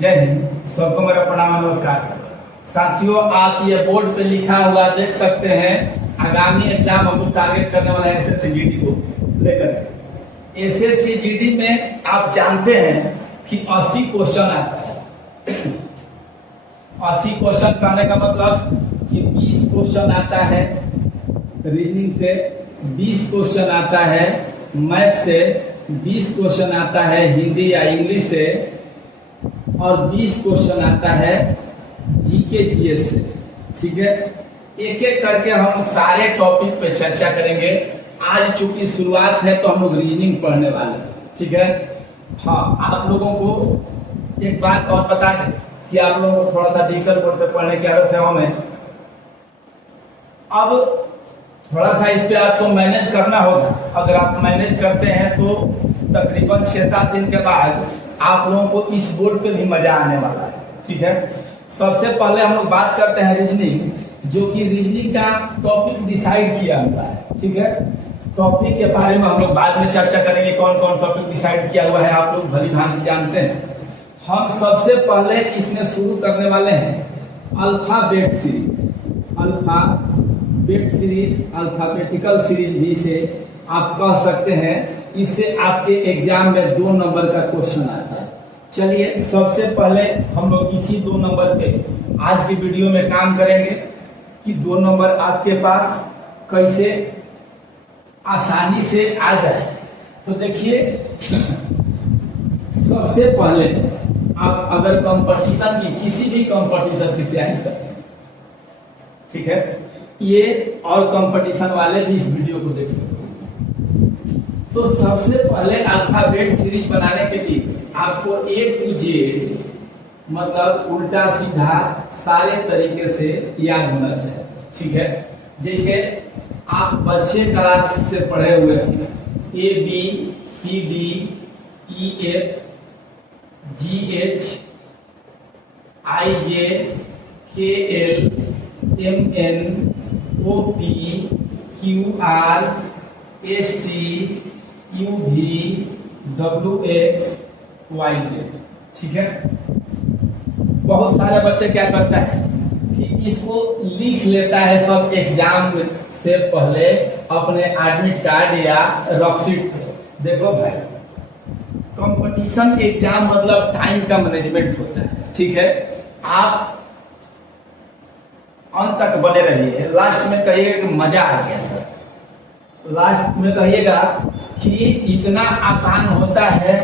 जय हिंद। सबको मेरा प्रणाम नमस्कार। साथियों, आप ये बोर्ड पे लिखा हुआ देख सकते हैं, आगामी एग्जाम हम लोग टारगेट करने वाला है एसएससी जीडी को लेकर। एसएससी जीडी में आप जानते हैं कि 80 क्वेश्चन आता है। 80 क्वेश्चन कहने का मतलब कि 20 क्वेश्चन आता है रीजनिंग से, 20 क्वेश्चन आता है मैथ से, 20 क्वेश्चन आता है हिंदी या इंग्लिश से, और 20 क्वेश्चन आता है जीके जीएस से। ठीक है, एक एक करके हम सारे टॉपिक पे चर्चा करेंगे। आज चूंकि शुरुआत है तो हम लोग रीजनिंग पढ़ने वाले हैं। ठीक है, हाँ, आप लोगों को एक बात और बता दें कि आप लोगों को थोड़ा सा डिजिटल बोर्ड पे पढ़ने की आदत है हमें। अब थोड़ा सा इस पे आपको मैनेज करना होगा। अगर आप मैनेज करते हैं तो तकरीबन 6-7 दिन के बाद आप लोगों को इस बोर्ड पे भी मजा आने वाला है। ठीक है, सबसे पहले हम लोग बात करते हैं रीजनिंग, जो कि रीजनिंग का टॉपिक डिसाइड किया हुआ है। ठीक है, टॉपिक के बारे में हम लोग बाद में चर्चा करेंगे, कौन कौन टॉपिक डिसाइड किया हुआ है आप लोग भली भांति जानते हैं। हम सबसे पहले इसमें शुरू करने वाले हैं alphabet series. Alphabet series, alphabetical series भी से आप कह सकते हैं। इससे आपके एग्जाम में 2 नंबर का क्वेश्चन आता है। चलिए, सबसे पहले हम लोग इसी 2 नंबर पे आज की वीडियो में काम करेंगे कि 2 नंबर आपके पास कैसे आसानी से आ जाए। तो देखिए, सबसे पहले आप अगर कंपटीशन की किसी भी कंपटीशन की तैयारी करें, ठीक है, ये और कंपटीशन वाले भी इस वीडियो को देख सकते हैं। तो सबसे पहले अल्फाबेट सीरीज बनाने के लिए आपको A to Z मतलब उल्टा सीधा सारे तरीके से याद होना चाहिए। ठीक है, जैसे आप बच्चे क्लास से पढ़े हुए हैं ABCD EF GH IJ KL MN OP QR ST UV WX YZ। ठीक है, बहुत सारे बच्चे क्या करता है कि इसको लिख लेता है सब एग्जाम से पहले अपने एडमिट कार्ड या रॉकशीट पे। देखो भाई, कंपटीशन एग्जाम मतलब टाइम का मैनेजमेंट होता है। ठीक है, आप अंत तक बने रहिए, लास्ट में कहिएगा कि मजा आ गया सर, लास्ट में कहिएगा कि इतना आसान होता है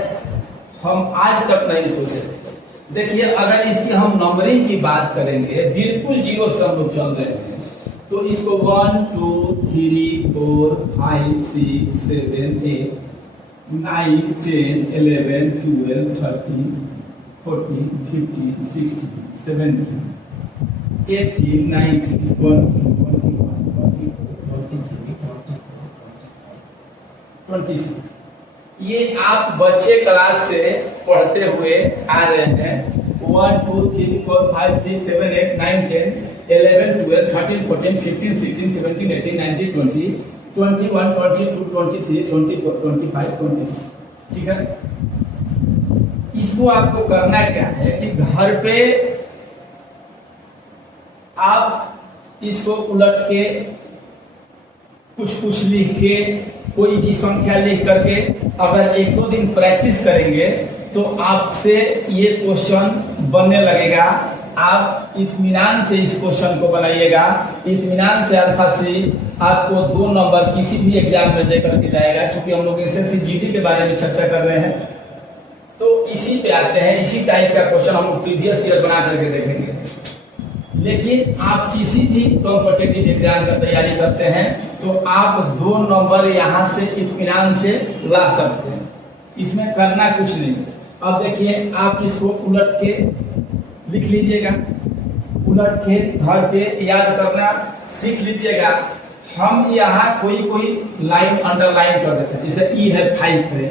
हम आज तक नहीं सोचे। देखिए, अगर इसकी हम नंबरिंग की बात करेंगे, बिल्कुल 0 से हम लोग चल रहे हैं, तो इसको 1 2 3 4 5 6 7 8 9 10 11 12 13 14 15 16 17 18 19 20 21 22 26। ये आप बच्चे क्लास से पढ़ते हुए आ रहे हैं। 1 2 3 4 5 6 7 8 9 10 11 12 13 14 15 16 17 18 19 20 21 22 23 24 25 26। ठीक है, इसको आपको करना क्या है कि घर पे आप इसको उलट के कुछ कुछ लिख के, कोई भी संख्या लिख करके अगर 1-2 दिन प्रैक्टिस करेंगे तो आपसे ये क्वेश्चन बनने लगेगा। आप इत्मीनान से इस क्वेश्चन को बनाइएगा, इत्मीनान से अल्फा सीरीज आपको 2 नंबर किसी भी एग्जाम में दे करके जाएगा। क्योंकि हम लोग एसएससी जीडी के बारे में चर्चा कर रहे हैं, तो इसी पे आते हैं। इसी टाइप का क्वेश्चन हम लोग प्रीवियस ईयर बना करके देखेंगे। लेकिन आप किसी भी कॉम्पिटिटिव एग्जाम का तैयारी करते हैं तो आप 2 नंबर यहाँ से इत्मीनान से ला सकते हैं। इसमें करना कुछ नहीं। अब देखिए, आप इसको उलट के लिख लीजिएगा, उलट के घर पे याद करना सीख लीजिएगा। हम यहाँ कोई लाइन अंडरलाइन कर देते हैं। जैसे E है 5 पे,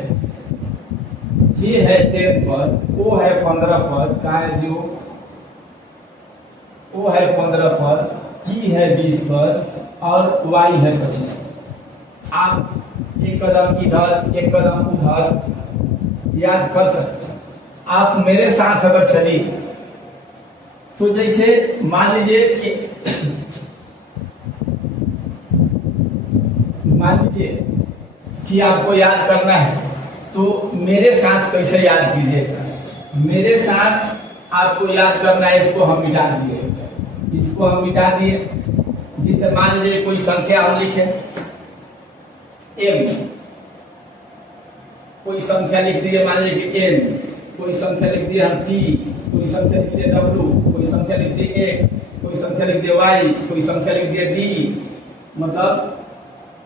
J है 10 पर, O है 15 पर, का है जो O है 15 पर, G है 20 पर और Y है 25 पर। आप एक कदम इधर एक कदम उधर याद कर सकते हैं। आप मेरे साथ अगर चलिए तो जैसे मान लीजिए कि आपको याद करना है, तो मेरे साथ कैसे याद कीजिएगा। मेरे साथ आपको याद करना है, इसको हम मिटा दिए, इसको हम मिटा दिए। जैसे मान लीजिए कोई संख्या हम लिखे m, कोई संख्या लिख दिए मान लीजिए कि n, कोई संख्या लिख दिए हम t, कोई संख्या लिख दिए w, कोई संख्या लिख दिए x, कोई संख्या लिख दिए y, कोई संख्या लिख दिए d, मतलब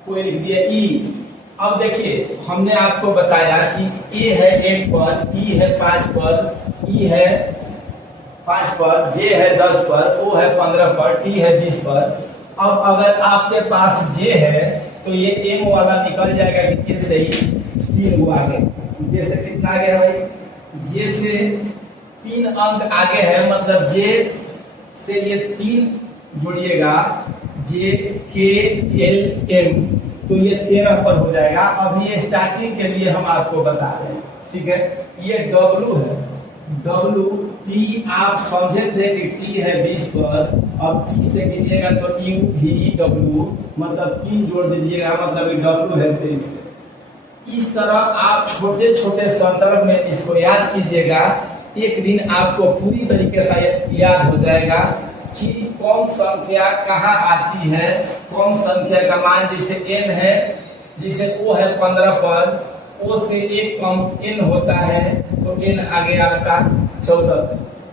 कोई लिख दिया e। अब देखिए हमने आपको बताया कि a है 1 पर, e है 5 पर, e है 5 पर, j है 10 पर, o है 15 पर, t है 20 पर। अब अगर आपके पास j है तो ये m वाला निकल जाएगा कि j से ही 3 हुआ आगे। j से कितना आगे है भाई? j से 3 अंक आगे है, मतलब j से ये 3 जोड़िएगा, j k l m, तो ये 13 पर हो जाएगा। अब ये स्टार्टिंग के लिए हम आपको बता रहे हैं, ठीक है। ये W है, W T आप समझे थे कि T है 20 पर, अब T से गिनिएगा तो U V W, मतलब 3 जोड़ दीजिएगा, मतलब W है 23। इस तरह आप छोटे छोटे संदर्भ में इसको याद कीजिएगा, एक दिन आपको पूरी तरीके से याद हो जाएगा कि कौन संख्या कहाँ आती है, कौन संख्या का मान। जैसे n है, जैसे o है 15 पर, o से एक कम n होता है तो n आगे आपका 14।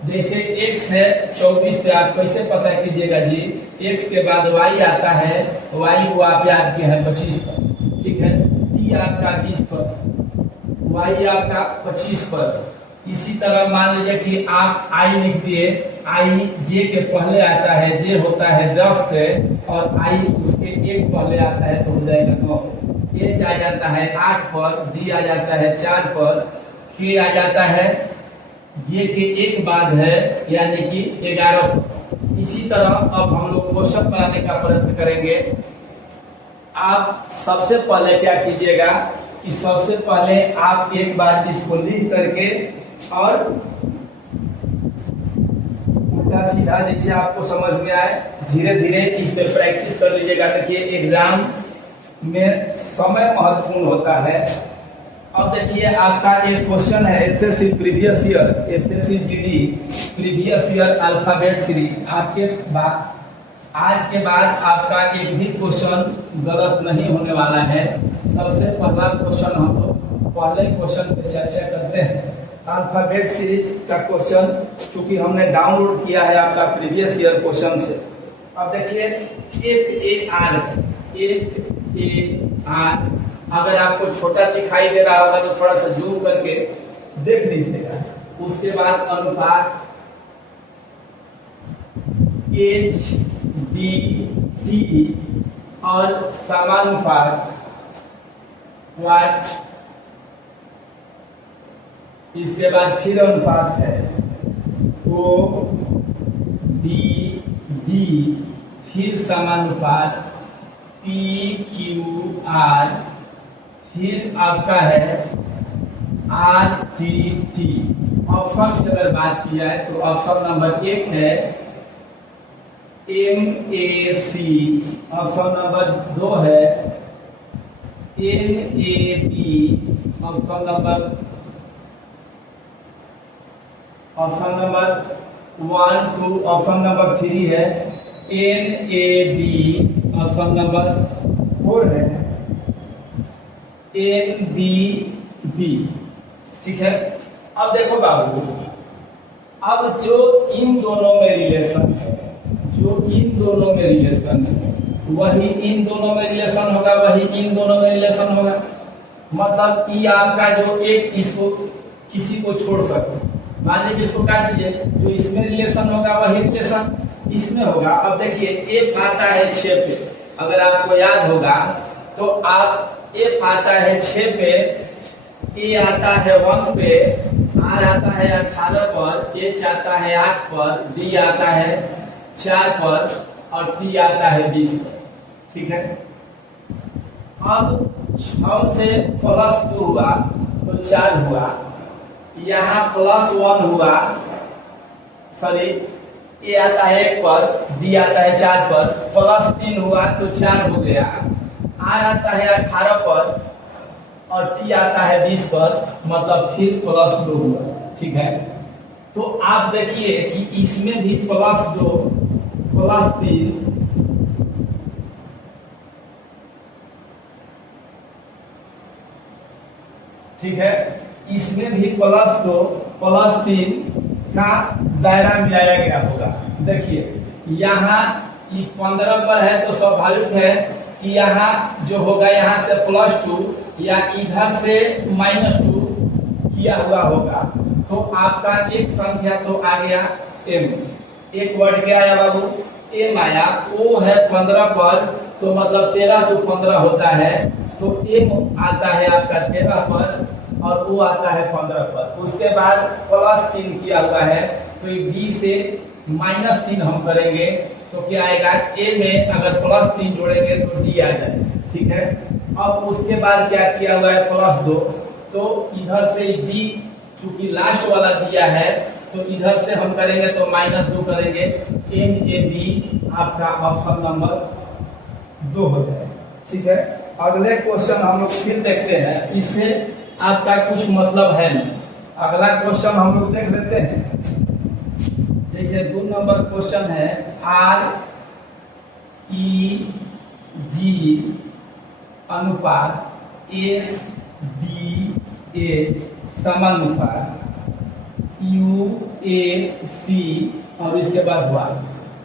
जैसे x है 24 पे, आप कैसे पता कीजिएगा जी? x के बाद y आता है, y को आप याद किए हैं 25 पर, ठीक है। t आपका 20 पर, y आपका 25 पर। इसी तरह मान लीजिए कि आप i लिख दिए, i j के पहले आता है, j होता है 10 पे, और i उसके एक पहले आता है तो हो जाएगा 9। h आ जाता है 8 पर, d आ जाता है 4 पर, k आ जाता है j के एक बाद है यानी कि 11 पर। इसी तरह अब हम लोग क्वेश्चन बनाने का प्रयत्न करेंगे। आप सबसे पहले क्या कीजिएगा कि सबसे पहले आप एक बार इसको लिख करके और उल्टा सीधा जैसे आपको समझ में आए धीरे धीरे इस पे प्रैक्टिस कर लीजिएगा। देखिए एग्जाम में समय महत्वपूर्ण होता है। अब देखिए आपका एक क्वेश्चन है SSC previous year, SSC GD previous year alphabet series. आपके बाद आज के बाद आपका एक भी क्वेश्चन गलत नहीं होने वाला है। सबसे पहला क्वेश्चन हम लोग पहले क्वेश्चन पे चर्चा करते हैं। अल्फाबेट सीरीज का क्वेश्चन चूंकि हमने डाउनलोड किया है आपका प्रीवियस ईयर क्वेश्चन से। अब देखिए एक ए आर, अगर आपको छोटा दिखाई दे रहा होगा तो थोड़ा सा जूम करके देख लीजिएगा। उसके बाद अनुपात एच डी टी और समानुपात वाट, इसके बाद फिर अनुपात है ओ डी डी, फिर समानुपात पी क्यू आर, फिर आपका है आर टी टी। ऑप्शन की अगर बात की जाए तो ऑप्शन नंबर 1 है M A C, option number 2 है N A B, option number 1 2, option number 3 है N A B, option number 4 है एन बी बी, ठीक है। अब देखो बाबू, अब जो इन दोनों में रिलेशन है, जो इन दोनों में रिलेशन है वही इन दोनों में रिलेशन होगा, वही इन दोनों में रिलेशन होगा। मतलब ई आपका जो एक इसको किसी को छोड़ सकते, मान लीजिए इसको काट दीजिए, जो इसमें रिलेशन होगा वही रिलेशन इसमें होगा। अब देखिए एफ आता है 6 पे, अगर आपको याद होगा तो आप एफ आता है 6 पे, ए आता है 1 पे, आर आता है 18 पर, एच आता है 8 पर, डी आता है 4 पर और टी आता है 20 पर, ठीक है। अब 6 से +2 हुआ तो 4 हुआ, यहाँ +1 हुआ, सॉरी ए आता है 1 पर, डी आता है 4 पर, +3 हुआ तो 4 हो गया, आर आता है 18 पर और टी आता है 20 पर, मतलब फिर +2 हुआ। ठीक है, तो आप देखिए कि इसमें भी +2 +3 ठीक है, इसमें भी +2 +3 का दायरा मिलाया गया होगा। देखिए यहाँ 15 पर है तो स्वाभाविक है कि यहाँ जो होगा यहाँ से +2 या इधर से -2 किया हुआ होगा, तो आपका एक संख्या तो आ गया m, एक वर्ड क्या आया बाबू, m आया। ओ है 15 पर तो मतलब 13 तो 15 होता है, तो m आता है आपका 13 पर और वो आता है 15 पर। उसके बाद +3 किया हुआ है, तो b से -3 हम करेंगे तो क्या आएगा, a में अगर +3 जोड़ेंगे तो d आ जाएगा। ठीक है, अब उसके बाद क्या किया हुआ है +2, तो इधर से d चूंकि लास्ट वाला दिया है तो इधर से हम करेंगे तो -2 करेंगे, MAB आपका ऑप्शन नंबर 2 हो जाएगा। ठीक है, अगले क्वेश्चन हम लोग फिर देखते हैं, इससे आपका कुछ मतलब है नहीं। अगला क्वेश्चन हम लोग देख लेते हैं। जैसे 2 नंबर क्वेश्चन है, REG अनुपात SDH समानुपात UAC और इसके बाद हुआ।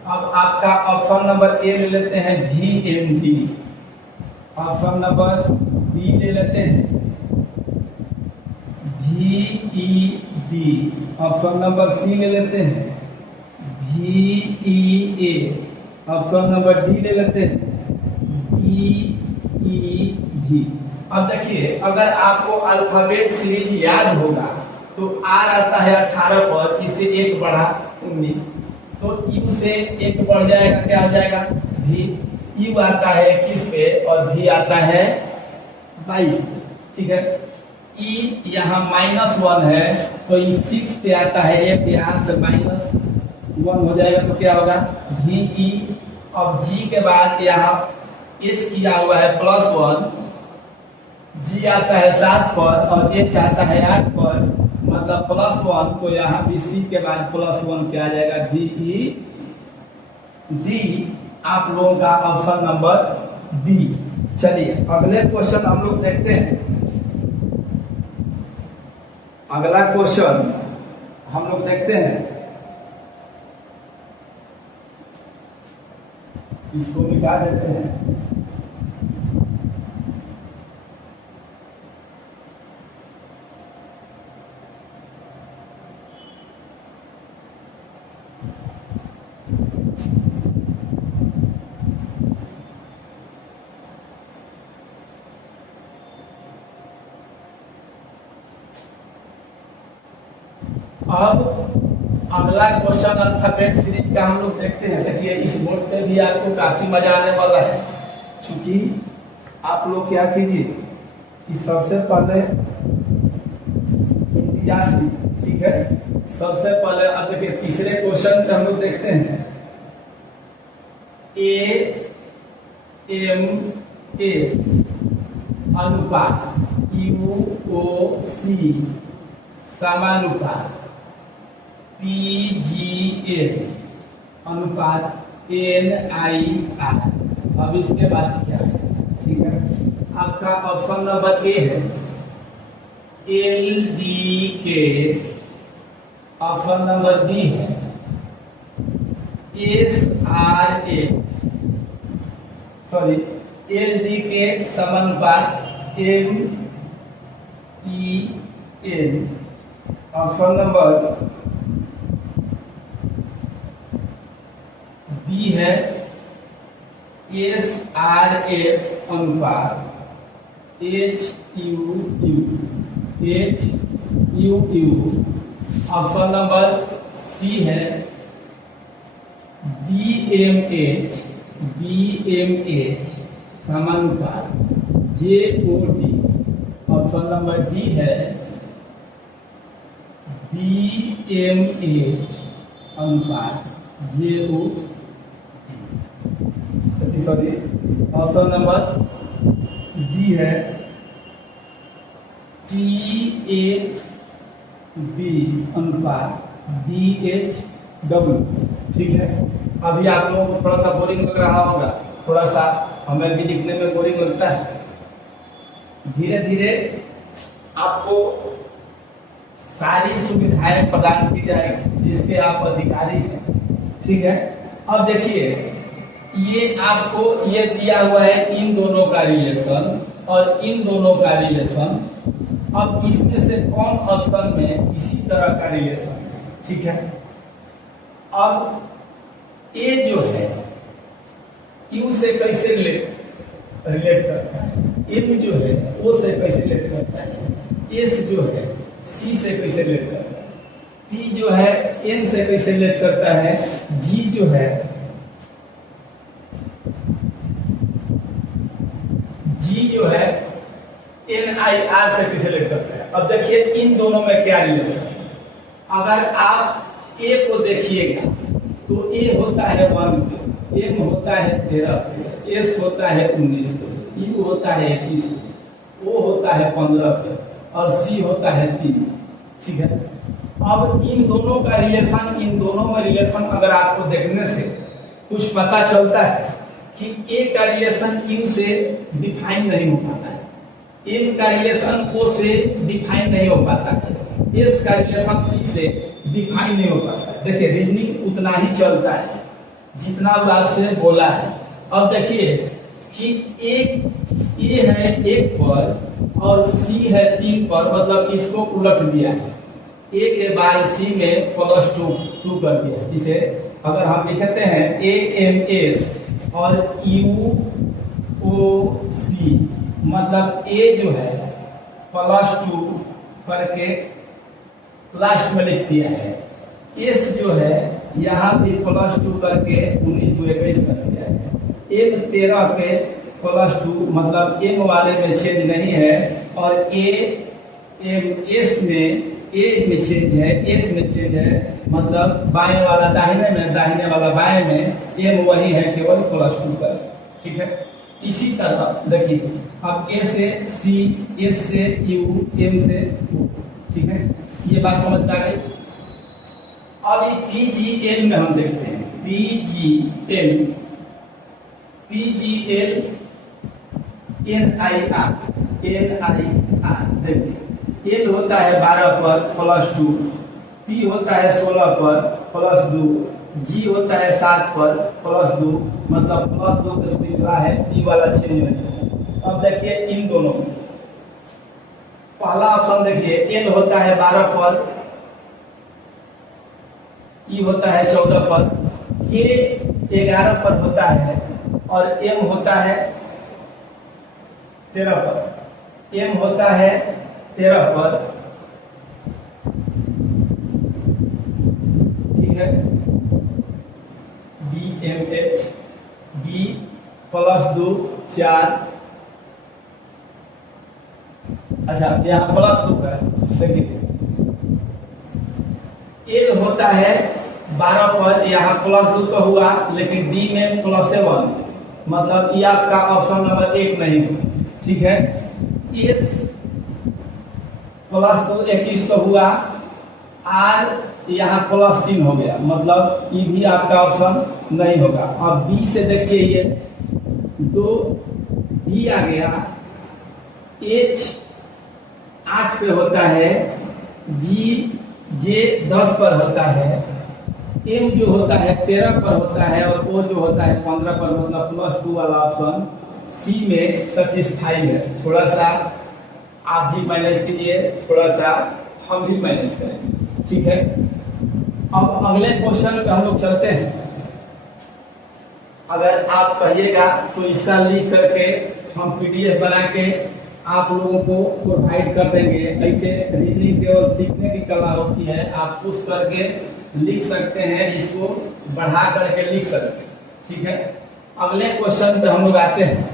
अब आपका ऑप्शन नंबर ए ले लेते हैं GMD, ऑप्शन नंबर बी ले लेते हैं VED, ऑप्शन नंबर सी ले लेते हैं VEA, ऑप्शन नंबर डी ले लेते हैं DEG। अब देखिए अगर आपको अल्फाबेट सीरीज याद होगा तो आर आता है 18 पर, इससे 1 बढ़ा 19, तो यू से 1 बढ़ जाएगा, क्या हो जाएगा भी, यू आता है 21 पे और भी आता है 22। ठीक है, ई यहाँ -1 है तो ये 6 पे आता है, 1 यहाँ से -1 हो जाएगा, तो क्या होगा VE। अब जी के बाद यहाँ एच किया हुआ है +1, जी आता है 7 पर और एच आता है 8 पर, मतलब +1, तो यहाँ भी सी के बाद +1 क्या आ जाएगा VED। आप लोगों का ऑप्शन नंबर बी। चलिए अगले क्वेश्चन हम लोग देखते हैं। अगला क्वेश्चन हम लोग देखते हैं, इसको मिटा देते हैं। अब अगला क्वेश्चन अल्फाबेट सीरीज का हम लोग देखते हैं। देखिए इस बोर्ड पे भी आपको काफी मजा आने वाला है, क्योंकि आप लोग क्या कीजिए कि सबसे पहले इतिहास भी, ठीक है, सबसे पहले अब देखिए तीसरे क्वेश्चन पे हम लोग देखते हैं। AMS अनुपात UOC समानुपात PGN अनुपात NIR। अब इसके बाद क्या है, ठीक है, आपका ऑप्शन नंबर ए है LDK, ऑप्शन नंबर बी है SRA, सॉरी LDK समानुपात MEN, ऑप्शन नंबर बी है SRA अनुपात HUU, ऑप्शन नंबर सी है BMH समानुपात JOD, ऑप्शन नंबर डी है BMH अनुपात JO, sorry option number D है TAB अनुपात DHW। ठीक है, अभी आप लोगों को थोड़ा सा बोरिंग लग रहा होगा, थोड़ा सा हमें भी लिखने में बोरिंग लगता है। धीरे धीरे आपको सारी सुविधाएं प्रदान की जाएगी जिसके आप अधिकारी हैं। ठीक है, अब देखिए ये आपको ये दिया हुआ है इन दोनों का रिलेशन और इन दोनों का रिलेशन। अब इसमें से कौन ऑप्शन में इसी तरह का रिलेशन? ठीक है, अब ए जो है यू से कैसे रिलेट करता है, एम जो है ओ से कैसे रिलेट करता है, एस जो है सी से कैसे रिलेट करता है, पी जो है एन से कैसे रिलेट करता है, जी जो है NIR से कैसे रिलेट करता है। अब देखिए इन दोनों में क्या रिलेशन है। अगर आप ए को देखिएगा तो ए होता है 1 पे, एम होता है 13 पे, एस होता है 19 पे, यू होता है 21 पे, ओ होता है 15 पे और सी होता है 3। ठीक है, अब इन दोनों का रिलेशन, इन दोनों में रिलेशन अगर आपको देखने से कुछ पता चलता है कि ए का रिलेशन यू से डिफाइन नहीं हो पाता है, एम का रिलेशन ओ से डिफाइन नहीं हो पाता है, एस का रिलेशन सी से डिफाइन नहीं हो पाता है। देखिए रीजनिंग उतना ही चलता है जितना आपसे बोला है। अब देखिए कि एक ए है 1 पर और सी है 3 पर, मतलब इसको उलट दिया है। ए के बाद सी में +2 कर दिया, जिसे अगर हम लिखते हैं AMS और UOC, मतलब ए जो है +2 करके लास्ट में लिख दिया है, एस जो है यहाँ भी +2 करके 19 × 21 कर दिया है, एम 13 के +2 मतलब एम वाले में चेंज नहीं है और एस में चेंज है, एस में चेंज है, मतलब बाएं वाला दाहिने में, दाहिने वाला बाएं में, एम वही है केवल +2 कर। ठीक है, इसी तरह देखिए अब ए से सी, एस से यू, एम से ओ। ठीक है, ये बात समझ में आ गई। अब PGL में हम देखते हैं PGL NIR देखिए एल होता है 12 पर +2, पी होता है 16 पर +2, जी होता है 7 पर +2, मतलब +2 का श्रृंखला है, पी वाला चेंज नहीं है। अब देखिए इन दोनों में पहला ऑप्शन देखिए, एल होता है 12 पर, ई होता है 14 पर, के 11 पर होता है और एम होता है 13 पर, एम होता है 13 पर। ठीक है, BMH B +2 4, अच्छा यहाँ +2 का देखिए एल होता है 12 पर, यहाँ +2 तो हुआ लेकिन डी में +7, मतलब ये आपका ऑप्शन नंबर 1 नहीं हुआ। ठीक है, एस +2 21 तो हुआ, आर यहाँ +3 हो गया, मतलब ये भी आपका ऑप्शन नहीं होगा। अब बी से देखिए ये 2 डी आ गया, एच 8 पे होता है, जी जे 10 पर होता है, एम जो होता है 13 पर होता है और ओ जो होता है 15 पर, मतलब +2 वाला ऑप्शन सी में सैटिस्फाई है। थोड़ा सा आप भी मैनेज कीजिए, थोड़ा सा हम भी मैनेज करेंगे। ठीक है, अब अगले क्वेश्चन पे हम लोग चलते हैं। अगर आप कहिएगा तो इसका लिख करके हम PDF बना के आप लोगों को प्रोवाइड कर देंगे। ऐसे रीजनिंग केवल सीखने की कला होती है, आप पुश करके लिख सकते हैं, इसको बढ़ा करके लिख सकते हैं। ठीक है, अगले क्वेश्चन पे हम लोग आते हैं।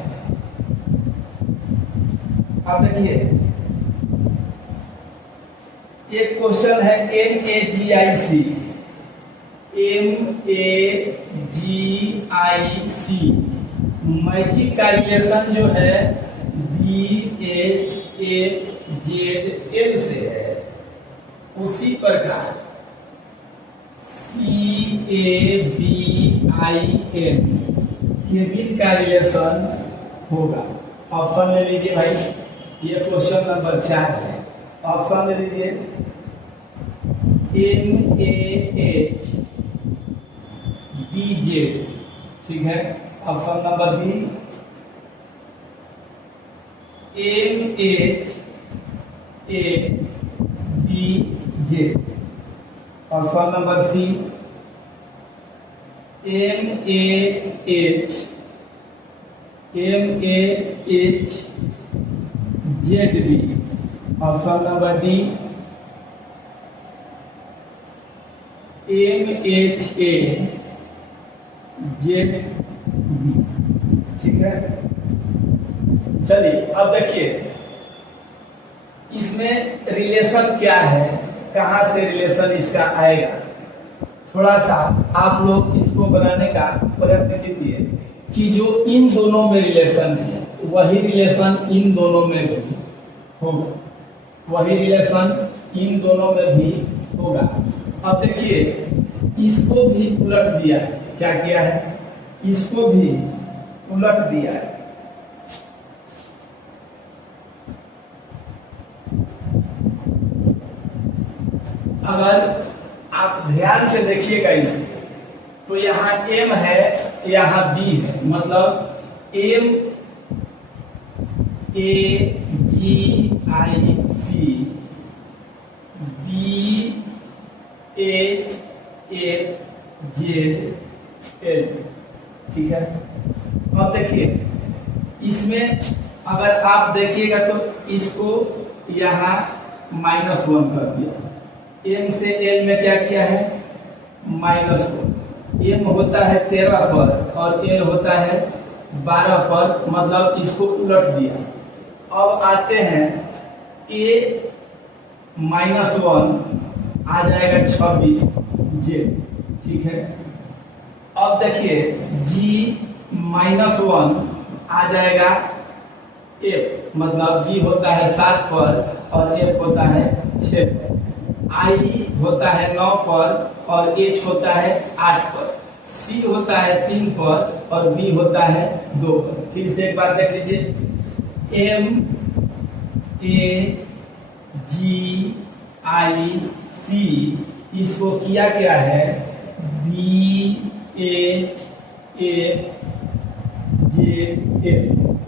अब देखिए एक क्वेश्चन है MAGIC, MAGIC मैजिक का रिलेशन जो है BHAZL से है। उसी प्रकार CABIN केबिन का रिलेशन होगा। ऑप्शन ले लीजिए भाई, ये क्वेश्चन नंबर 4 है। ऑप्शन ले लीजिए MAHBZ, ठीक है। Option number B MAHABZ। Option number C MAHZB। Option number D MHAZB, ठीक है। चलिए अब देखिए इसमें रिलेशन क्या है, कहां से रिलेशन इसका आएगा। थोड़ा सा आप लोग इसको बनाने का प्रयत्न कीजिए कि जो इन दोनों में रिलेशन है वही रिलेशन इन दोनों में भी होगा, वही रिलेशन इन दोनों में भी होगा। अब देखिए इसको भी उलट दिया है, क्या किया है, इसको भी उलट दिया है। अगर आप ध्यान से देखिएगा इसको तो यहाँ M है, यहाँ B है, मतलब MAGIC BHAZL, ठीक है। अब देखिए इसमें अगर आप देखिएगा तो इसको यहाँ -1 कर दिया। M से L में क्या किया है, -1। M होता है 13 पर और L होता है 12 पर, मतलब इसको उलट दिया। अब आते हैं A -1 आ जाएगा 26Z, ठीक है। अब देखिए G -1 आ जाएगा F, मतलब G होता है 7 पर और F होता है 6 पर। I होता है 9 पर और H होता है 8 पर। C होता है 3 पर और B होता है 2 पर। फिर से एक बार देख लीजिए, MAGIC इसको किया गया है BHAZL।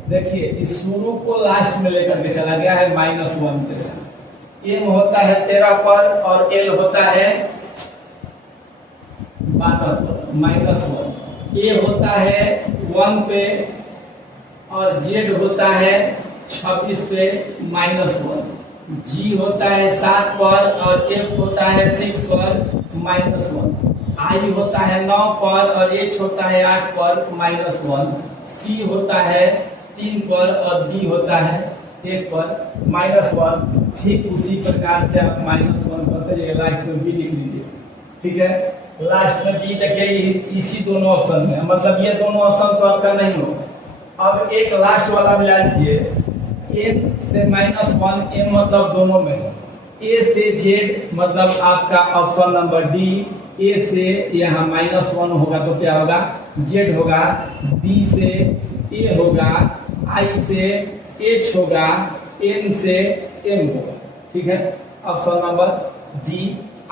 देखिए इस शुरू को लास्ट में लेकर के चला गया है -1 के साथ। M होता है 13 पर और L होता है 12 पर, -1। A होता है 1 पे और Z होता है 26 पे, -1। G होता है 7 पर और F होता है 6 पर, -1। I होता है 9 पर और H होता है 8 पर, -1। C होता है 3 पर और D होता है 1 पर, -1। ठीक उसी प्रकार से आप -1 करते जाइए, लास्ट में B लिख लीजिए, ठीक है। लास्ट में B देखिए इसी दोनों ऑप्शन में, मतलब ये दोनों ऑप्शन तो आपका नहीं होगा। अब एक लास्ट वाला मिला लीजिए, M से -1, M मतलब दोनों में, A से Z मतलब आपका ऑप्शन नंबर डी। A से यहाँ -1 होगा तो क्या होगा, Z होगा। B से A होगा, I से H होगा, N से M होगा, ठीक है। Option number D.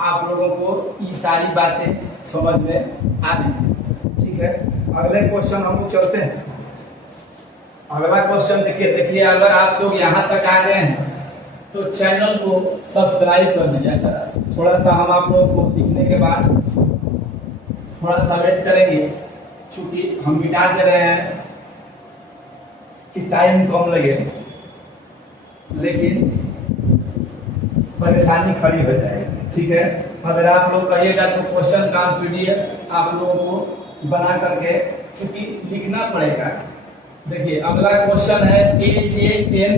आप लोगों को ये सारी बातें समझ में आ रही है, ठीक है। अगले क्वेश्चन हम लोग चलते हैं। अगला क्वेश्चन देखिए अगर आप लोग यहाँ तक आ गए हैं तो चैनल को सब्सक्राइब कर दीजिए। अच्छा, थोड़ा सा हम आप लोगों को दिखने के बाद थोड़ा सा वेट करेंगे, क्योंकि हम मिटा दे रहे हैं कि टाइम कम लगे, लेकिन परेशानी खड़ी हो जाएगी, ठीक है। अगर आप लोग कहिएगा तो क्वेश्चन का PDF आप लोगों को बना करके क्योंकि लिखना पड़ेगा। देखिए अगला क्वेश्चन है AJN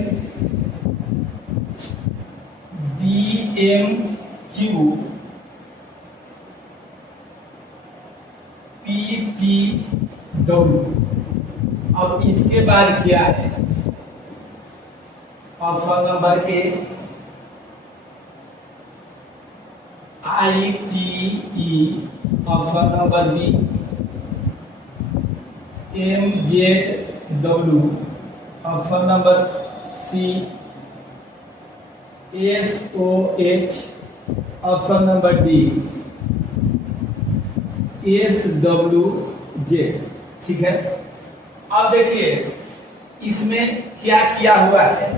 PMQ PTW। अब इसके बाद क्या है? Option number A ITE, option number B MZW, option number C SOH, option number D SWJ। ठीक है, अब देखिए इसमें क्या किया हुआ है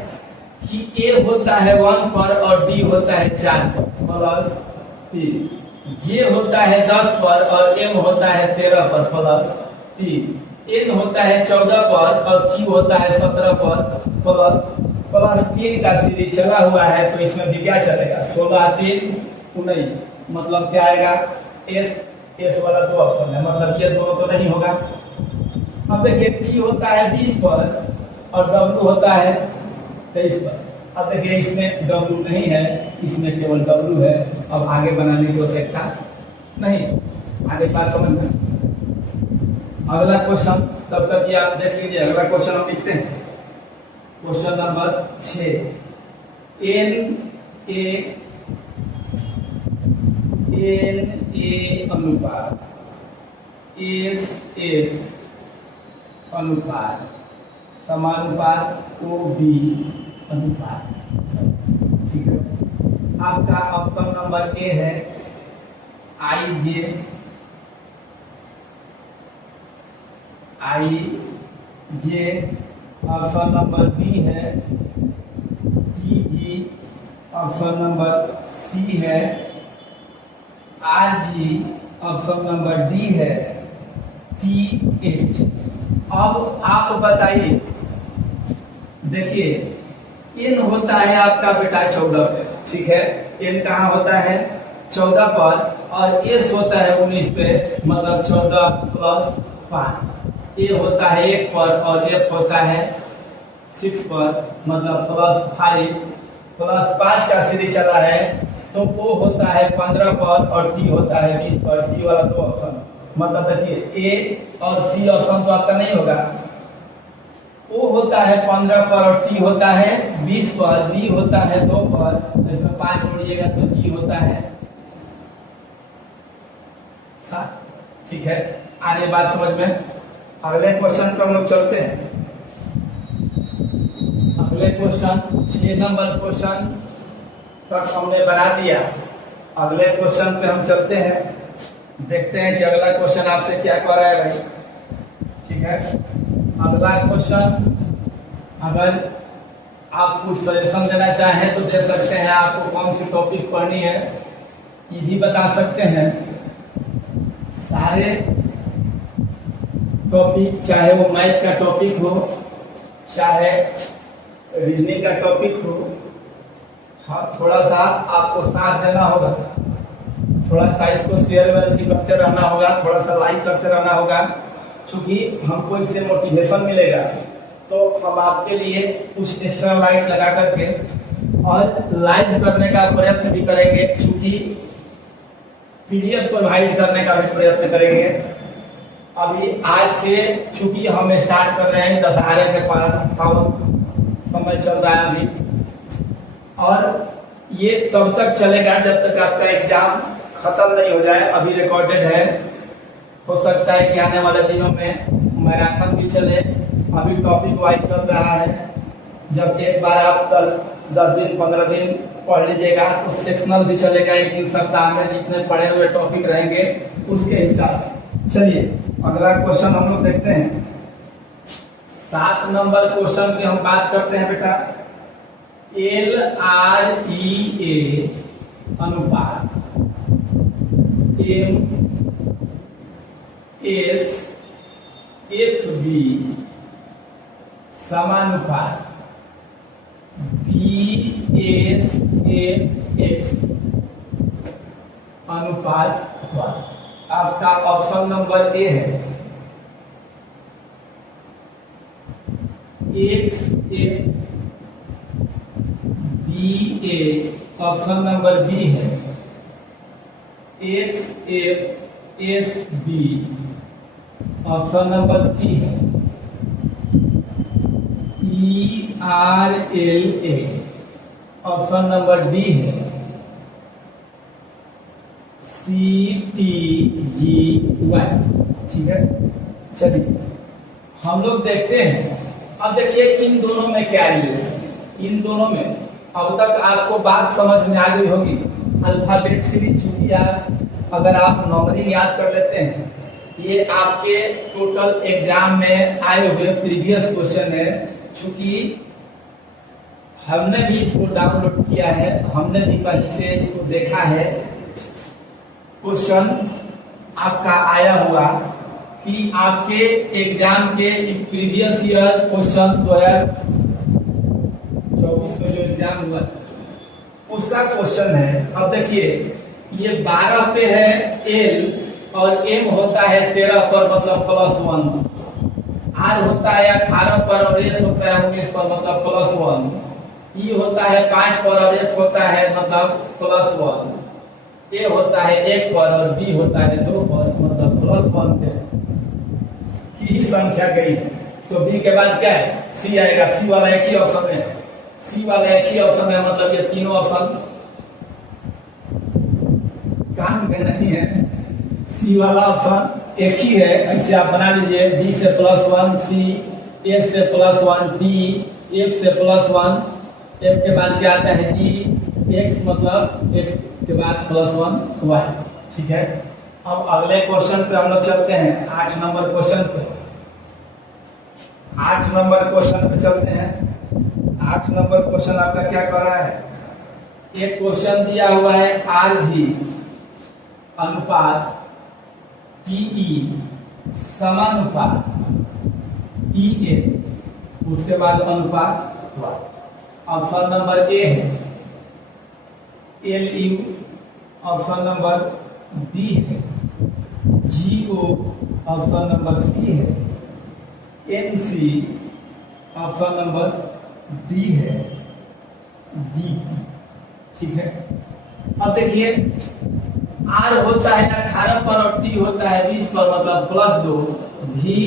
कि ए होता है 1 पर और डी होता है 4 पर प्लस 3, जे होता है 10 पर और एम होता है 13 पर प्लस 3, एन होता है 14 पर और क्यू होता है 17 पर प्लस 3 का सीरीज चला हुआ है। तो इसमें भी क्या चलेगा? 16 3 19, मतलब क्या आएगा? एस वाला दो ऑप्शन है, मतलब ये दोनों तो नहीं होगा। अब देखिए टी होता है 20 पर और डब्ल्यू होता है 23 पर। अब देखिए इसमें डब्ल्यू नहीं है, इसमें केवल डब्ल्यू है। अब आगे बनाने की आवश्यकता नहीं, आगे बात समझ में। अगला क्वेश्चन, तब तक ये आप देख लीजिए। अगला क्वेश्चन हम लिखते हैं, क्वेश्चन नंबर 6। NA अनुपात, SF अनुपात, समानुपात OB अनुपात। ठीक है, आपका ऑप्शन नंबर ए है IJ, ऑप्शन नंबर बी है TG, ऑप्शन नंबर सी है RG, ऑप्शन नंबर डी है TH। अब आप बताइए, देखिए एन होता है आपका बेटा 14 पे। ठीक है, एन कहाँ होता है? 14 पर, और एस होता है 19 पे, मतलब 14 प्लस 5। ए होता है 1 पर और एफ होता है 6 पर, मतलब प्लस 5 का सीरीज चला है। तो ओ होता है 15 पर और टी होता है 20 पर। टी वाला दो ऑप्शन, मतलब देखिए ए और सी ऑप्शन तो आपका नहीं होगा। ओ होता है 15 पर और टी होता है 20 पर, डी होता है 2 पर, इसमें 5 जोड़िएगा तो जी होता है 7। ठीक है, आने बात समझ में। अगले क्वेश्चन पे हम लोग चलते हैं। अगले क्वेश्चन 6 नंबर क्वेश्चन तक हमने बना दिया। अगले क्वेश्चन पे हम चलते हैं, देखते हैं कि अगला क्वेश्चन आपसे क्या कह रहा है भाई। ठीक है, अगला क्वेश्चन, अगर आप कुछ सजेशन देना चाहें तो दे सकते हैं। आपको कौन सी टॉपिक पढ़नी है ये भी बता सकते हैं। सारे टॉपिक, चाहे वो मैथ का टॉपिक हो, चाहे रीजनिंग का टॉपिक हो, हाँ थोड़ा सा आपको साथ देना होगा, थोड़ा सा इसको शेयर भी करते रहना होगा, थोड़ा सा लाइक करते रहना होगा। क्योंकि हमको इससे मोटिवेशन मिलेगा तो हम आपके लिए कुछ एक्स्ट्रा लाइट लगा करके और लाइव करने का प्रयत्न भी करेंगे, क्योंकि पीडीएफ प्रोवाइड करने का भी प्रयत्न करेंगे। अभी आज से चूंकि हम स्टार्ट कर रहे हैं, दशहरे के पावन समय चल रहा है अभी, और ये तब तक चलेगा जब तक आपका एग्जाम खत्म नहीं हो जाए। अभी रिकॉर्डेड है, हो सकता है कि आने वाले दिनों में मैराथन भी चले। अभी टॉपिक वाइज चल रहा है, जब एक बार आप 10 दिन 15 दिन पढ़ लीजिएगा तो सेक्शनल भी चलेगा। एक दिन सप्ताह में जितने पढ़े हुए टॉपिक रहेंगे उसके हिसाब से। चलिए अगला क्वेश्चन हम लोग देखते हैं। 7 नंबर क्वेश्चन की हम बात करते हैं बेटा। LREA अनुपात, MSFB समानुपात, BSAX अनुपात हुआ। आपका ऑप्शन नंबर ए है XA BA option number B है X F S B. Option number C है E R L A. Option number D है सी टी जी वाई। ठीक है, चलिए हम लोग देखते हैं। अब देखिए इन दोनों में क्या रिलेशन, इन दोनों में अब तक आपको बात समझ में आ गई होगी। अल्फाबेट सीरीज चूंकि अगर आप नंबरिंग याद कर लेते हैं, ये आपके टोटल एग्जाम में आए हुए प्रीवियस क्वेश्चन है। चूंकि हमने भी इसको डाउनलोड किया है, हमने भी कहीं से इसको देखा है, क्वेश्चन आपका आया हुआ कि आपके एग्जाम के प्रीवियस ईयर क्वेश्चन 2024 में जो एग्जाम हुआ उसका क्वेश्चन है। अब देखिए ये 12 पे है एल और एम होता है 13 पर मतलब +1, आर होता है 18 पर और एस होता है 19 पर मतलब +1, ई होता है 5 पर और एफ होता है मतलब +1, ए होता है 1 पर और बी होता है 2 पर मतलब +1 पे ही संख्या गई। तो बी के बाद क्या है, सी आएगा। सी वाला एक ही ऑप्शन है, सी वाला एक ही ऑप्शन है, मतलब ये तीनों ऑप्शन काम के नहीं है। सी वाला ऑप्शन एक ही है, ऐसे आप बना लीजिए। बी से +1, सी, एस से +1, टी, एफ से +1, एफ के बाद क्या आता है जी, एक्स मतलब एक्स के बाद +1 वाई। ठीक है, अब अगले क्वेश्चन पे हम लोग चलते हैं, 8 नंबर क्वेश्चन पे। 8 नंबर क्वेश्चन पे चलते हैं। 8 नंबर क्वेश्चन आपका क्या कर रहा है, एक क्वेश्चन दिया हुआ है आर भी अनुपात टीई समानुपात ई ए, उसके बाद अनुपात वाई। ऑप्शन नंबर ए है L U, option number B है जीओ, ऑप्शन नंबर सी है एनसी, ऑप्शन नंबर डी है डी। ठीक है, अब देखिए आर होता है 18 पर और टी होता है 20 पर मतलब +2, भी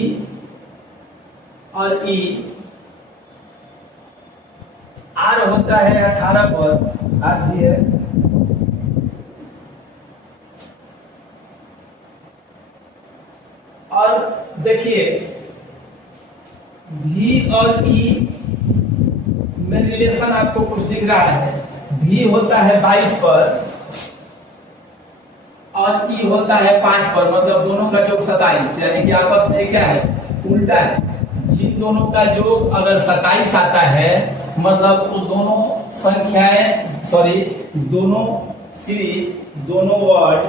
और ई, आर होता है 18 पर, आर भी है, और देखिए भी और ई में रिलेशन आपको कुछ दिख रहा है। भी होता है 22 पर और ई होता है 5 पर, मतलब दोनों का योग 27, यानी कि आपस में क्या है, उल्टा है। जिन दोनों का योग अगर 27 आता है मतलब वो दोनों संख्याएं, सॉरी दोनों सीरीज, दोनों वर्ड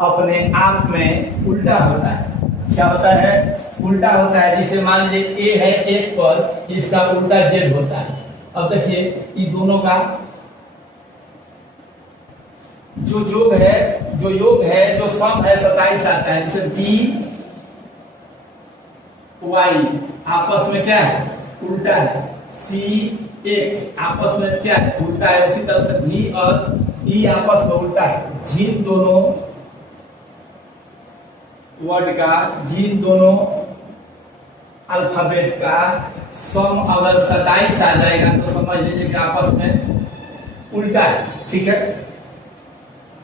अपने आप में उल्टा होता है। क्या होता है, उल्टा होता है। जिसे मान लीजिए ए है 1 पर, इसका उल्टा जेड होता है। अब देखिए ये दोनों का जो योग है, जो सम है 27 आता है। जैसे बी वाई आपस में क्या है, उल्टा है। सी एक्स आपस में क्या है, उल्टा है। उसी तरह से भी और ई आपस में उल्टा है। जिन दोनों वर्ड का, जिन दोनों अल्फाबेट का सम अगर 27 आ जाएगा तो समझ लीजिए कि आपस में उल्टा है। ठीक है,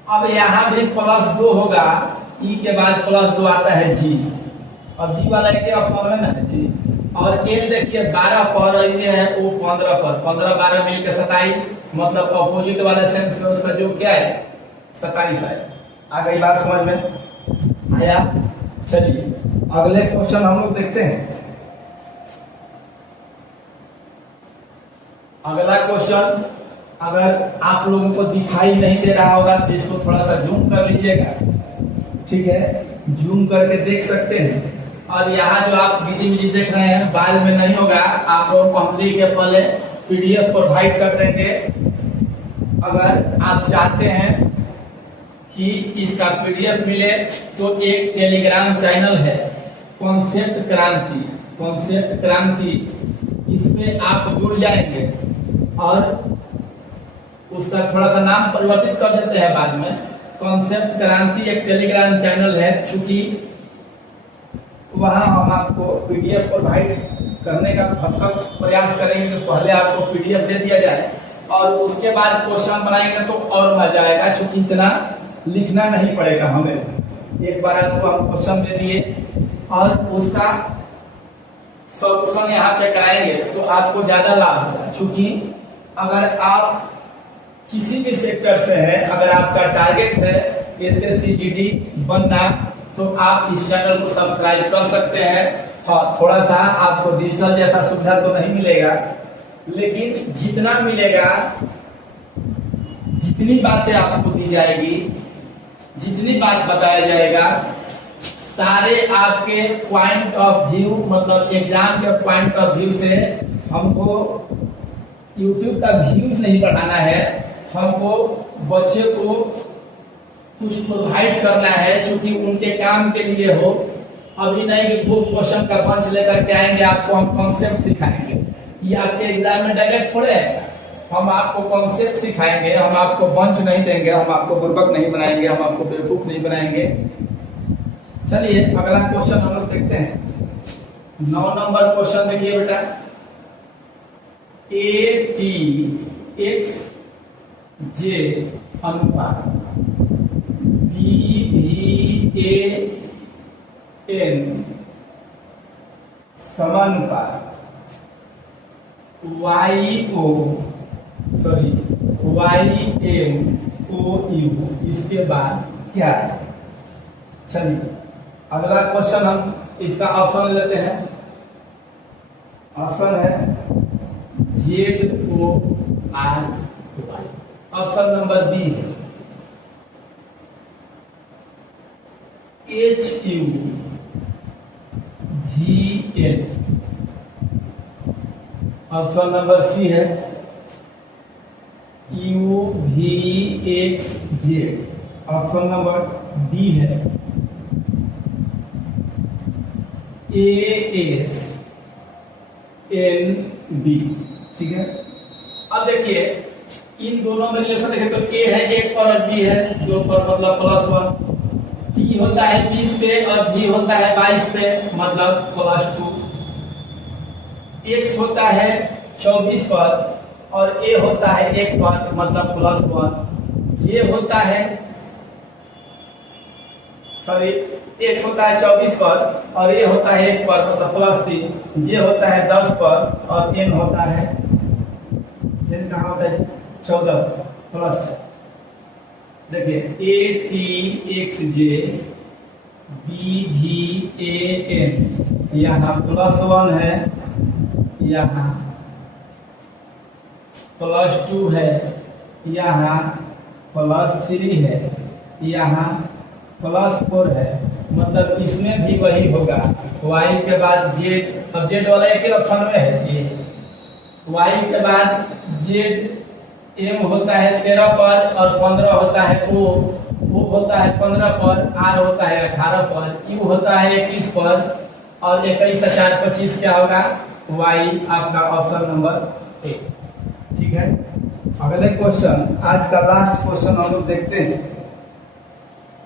अब यहां भी +2 होगा, ई के बाद +2 आता है जी। अब जी वाला एक ऑप्शन है ना जी, और एल देखिए 12 पर और ये है वो 15 पर, 15 12 मिलकर 27, मतलब अपोजिट वाले सेंस में उसका जो क्या है 27 है। आ गई बात समझ में आया। चलिए अगले क्वेश्चन हम लोग देखते हैं। अगला क्वेश्चन अगर आप लोगों को दिखाई नहीं दे रहा होगा तो इसको थोड़ा सा जूम कर लीजिएगा। ठीक है, जूम करके देख सकते हैं। और यहाँ जो आप बीजी देख रहे हैं बाद में नहीं होगा, आप लोगों को हम लिख के पहले PDF प्रोवाइड कर देंगे। अगर आप चाहते हैं कि इसका PDF मिले तो एक टेलीग्राम चैनल है कॉन्सेप्ट क्रांति, इसमें आप जुड़ जाएंगे और उसका थोड़ा सा नाम परिवर्तित कर देते हैं बाद में। कॉन्सेप्ट क्रांति एक टेलीग्राम चैनल है, चूंकि वहां हम आपको पीडीएफ प्रोवाइड करने का भरसक प्रयास करेंगे। तो पहले आपको पीडीएफ दे दिया जाए और उसके बाद क्वेश्चन बनाएंगे तो और मजा आएगा, चूंकि इतना लिखना नहीं पड़ेगा हमें। एक बार आपको हम क्वेश्चन दे दिए और उसका सॉल्यूशन यहाँ पे कराएंगे तो आपको ज्यादा लाभ होगा। क्योंकि अगर आप किसी भी सेक्टर से है, अगर आपका टारगेट है एसएससी जीडी बनना, तो आप इस चैनल को सब्सक्राइब कर सकते हैं। हाँ, थोड़ा सा आपको डिजिटल जैसा सुविधा तो नहीं मिलेगा, लेकिन जितना मिलेगा, जितनी बातें आपको दी जाएगी, जितनी बात बताया जाएगा, सारे आपके पॉइंट ऑफ व्यू, मतलब एग्जाम के पॉइंट ऑफ व्यू से हमको यूट्यूब का व्यूज नहीं बढ़ाना है, हमको बच्चे को कुछ प्रोवाइड करना है, क्योंकि उनके काम के लिए हो। अभी नहीं कि खूब क्वेश्चन का बंच लेकर के आएंगे, आपको हम कॉन्सेप्ट सिखाएंगे। ये आपके एग्जाम में डायरेक्ट थोड़े है, हम आपको कॉन्सेप्ट सिखाएंगे, हम आपको बंच नहीं देंगे, हम आपको बुर्बक नहीं बनाएंगे, हम आपको बेवकूफ नहीं बनाएंगे। चलिए अगला क्वेश्चन हम लोग देखते हैं। 9 नंबर क्वेश्चन देखिए बेटा, ए टी एक्स जे अनुपात बी भी ए एन समानुपात वाई एम ओ यू, इसके बाद क्या है? चलिए अगला क्वेश्चन हम इसका ऑप्शन लेते हैं। ऑप्शन है Z O R Y, option number B है H U B N, option number C है U B X Z, option number D है ए एस एन बी। ठीक है, अब देखिए इन दोनों में रिलेशन देखें तो ए है 1 पर और बी है 2 पर, मतलब +1। टी होता है 20 पे और बी होता है 22 पे, मतलब +2। एक्स होता है 24 पर और ए होता है 1 पर, मतलब +1। जे होता है एक्स होता है 24 पर और ए होता है 1 पर, मतलब +3। जे होता है 10 पर और एन होता है, एन कहाँ होता है 14 +6। देखिए A T X J B भी ए एन, यहाँ +1 है, यहाँ +2 है, यहाँ +3 है, यहाँ +4 है, मतलब इसमें भी वही होगा। y के बाद जेड, अब जेड वाला एक ही ऑप्शन में है ये। y के बाद जेड m होता है 13 पर और 15 होता है o होता है 15 पर, r होता है 18 पर, u होता है 21 पर और 21 से 4 25 क्या होगा? y, आपका ऑप्शन नंबर ए। ठीक है, अगले क्वेश्चन, आज का लास्ट क्वेश्चन हम लोग देखते हैं।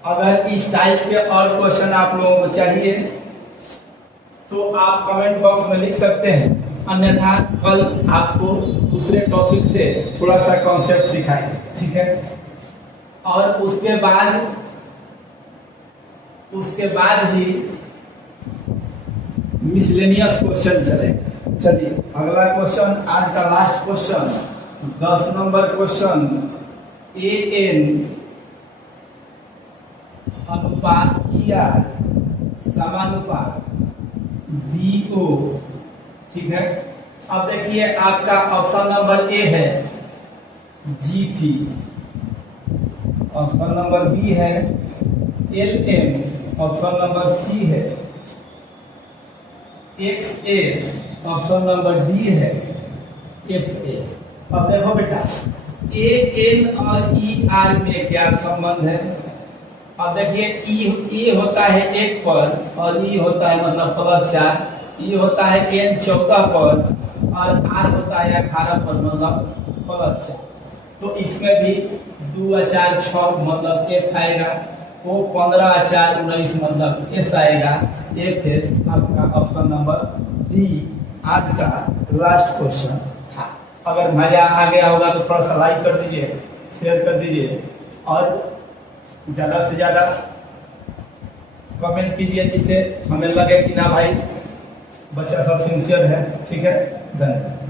अगर इस टाइप के और क्वेश्चन आप लोगों को चाहिए तो आप कमेंट बॉक्स में लिख सकते हैं, अन्यथा कल आपको दूसरे टॉपिक से थोड़ा सा कॉन्सेप्ट सिखाएंगे। ठीक है, और उसके बाद ही मिसलेनियस क्वेश्चन चलेगा। चलिए अगला क्वेश्चन, आज का last question, 10 number question, A N अनुपात ER समानुपात BO। ठीक है, अब देखिए आपका ऑप्शन नंबर ए है GT, ऑप्शन नंबर बी है LM, ऑप्शन नंबर सी है XS, ऑप्शन नंबर डी है FS। अब देखो बेटा AN और ER में क्या संबंध है? अब देखिए ई होता है 1 पर और ई होता है मतलब +4, ई होता है n 14 पर और r होता है 18 पर, मतलब +4। तो इसमें भी 2 और 4 6 मतलब एफ आएगा, वो 15 और 4 19 मतलब एस आएगा। एफ एस आपका ऑप्शन नंबर डी आज का लास्ट क्वेश्चन था। अगर मजा आ गया होगा तो थोड़ा सा लाइक कर दीजिए, शेयर कर दीजिए और ज्यादा से ज्यादा कमेंट कीजिए, जिससे हमें लगे कि ना भाई बच्चा सब सिंसियर है। ठीक है, धन्यवाद।